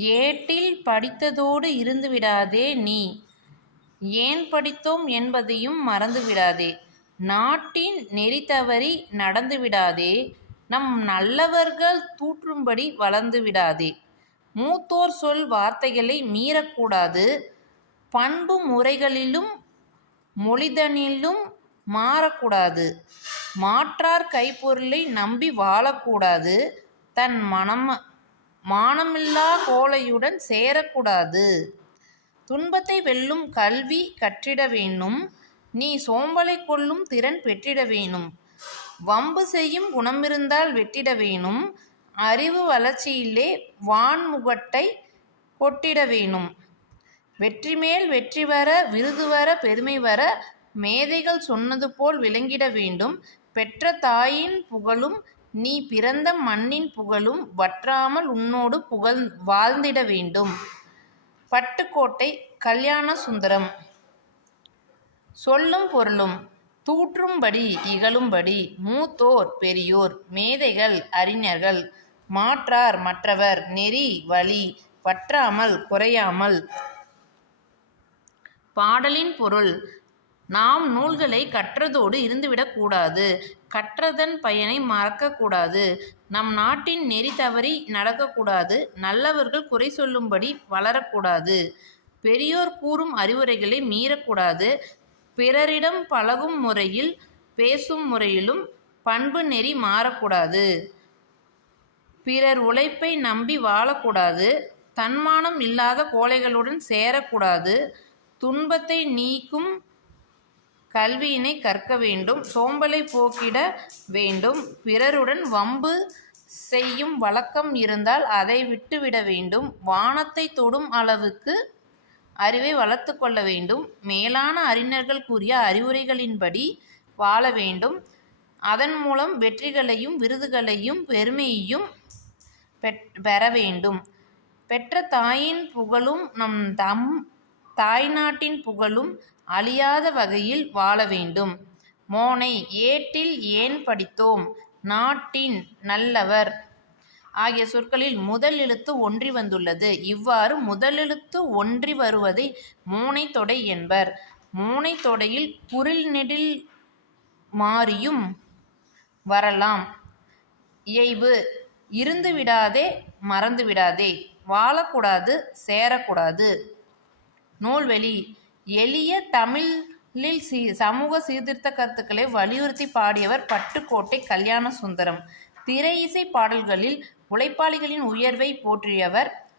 ஏட்டில் படித்ததோடு இருந்துவிடாதே நீ. ஏன் படித்தோம் என்பதையும் மறந்துவிடாதே. நாட்டின் நெறி தவறி நடந்துவிடாதே. நம் நல்லவர்கள் தூற்றும்படி வளர்ந்துவிடாதே. மூத்தோர் சொல் வார்த்தைகளை மீறக்கூடாது. பண்பு முறைகளிலும் மொழிதனிலும் மாறக்கூடாது. மாற்றார் கைப்பொருளை நம்பி வாழக்கூடாது. தன் மனம் மானமில்லா கோழையுடன் சேரக்கூடாது. துன்பத்தை வெல்லும் கல்வி கற்றிட வேணும் நீ சோம்பலை கொல்லும் திறன் பெற்றிட வேணும் வம்பு செய்யும் குணமிருந்தால் வெட்டிட வேணும் அறிவு வளர்ச்சியிலே வான்முகட்டை கொட்டிட வேணும் வெற்றி மேல் வெற்றி வர விருது வர பெருமை வர மேதைகள் சொன்னது போல் விளங்கிட வேண்டும். பெற்ற தாயின் புகழும் நீ பிறந்த மண்ணின் புகழும் வற்றாமல் உன்னோடு புகழ் வாழ்ந்திட வேண்டும். பட்டுக்கோட்டை கல்யாண சுந்தரம். சொல்லும் பொருளும் தூற்றும்படி இகழும்படி மூத்தோர் பெரியோர் மேதைகள் அறிஞர்கள் மாற்றார் மற்றவர் நெறி வழி வற்றாமல் குறையாமல். பாடலின் பொருள் நாம் நூல்களை கற்றதோடு இருந்துவிடக்கூடாது கற்றதன் பயனை மறக்கக்கூடாது நம் நாட்டின் நெறி தவறி நடக்கக்கூடாது நல்லவர்கள் குறை சொல்லும்படி வளரக்கூடாது பெரியோர் கூறும் அறிவுரைகளை மீறக்கூடாது பிறரிடம் பழகும் முறையில் பேசும் முறையிலும் பண்பு நெறி மாறக்கூடாது பிறர் உழைப்பை நம்பி வாழக்கூடாது தன்மானம் இல்லாத கோழைகளுடன் சேரக்கூடாது துன்பத்தை நீக்கும் கல்வியினை கற்க வேண்டும் சோம்பலை போக்கிட வேண்டும் பிறருடன் வம்பு செய்யும் வழக்கம் இருந்தால் அதை விட்டுவிட வேண்டும் வானத்தை தொடும் அளவுக்கு அறிவை வளர்த்து கொள்ள வேண்டும் மேலான அறிஞர்கள் கூறிய அறிவுரைகளின்படி வாழ வேண்டும். அதன் மூலம் வெற்றிகளையும் விருதுகளையும் பெருமையையும் பெற வேண்டும். பெற்ற தாயின் புகழும் நம் தம் தாய்நாட்டின் புகழும் அழியாத வகையில் வாழ வேண்டும். மோனை ஏட்டில் ஏன் படித்தோம்? நாட்டின் நல்லவர். ஆகிய சொற்களில் முதல் எழுத்து ஒன்றி வந்துள்ளது. இவ்வாறு முதலெழுத்து ஒன்றி வருவதை மூனை தொடை என்பர். மூனை தொடையில் குரில் நெடில் மாறியும் வரலாம். இயைபு இருந்து விடாதே மறந்து விடாதே. வாழக்கூடாது சேரக்கூடாது. நூல்வெளி எளிய தமிழில் சீ சமூக சீர்திருத்த கருத்துக்களை வலியுறுத்தி பாடியவர் பட்டுக்கோட்டை கல்யாண சுந்தரம். திரை இசை பாடல்களில் உழைப்பாளிகளின் உயர்வை போற்றியவர்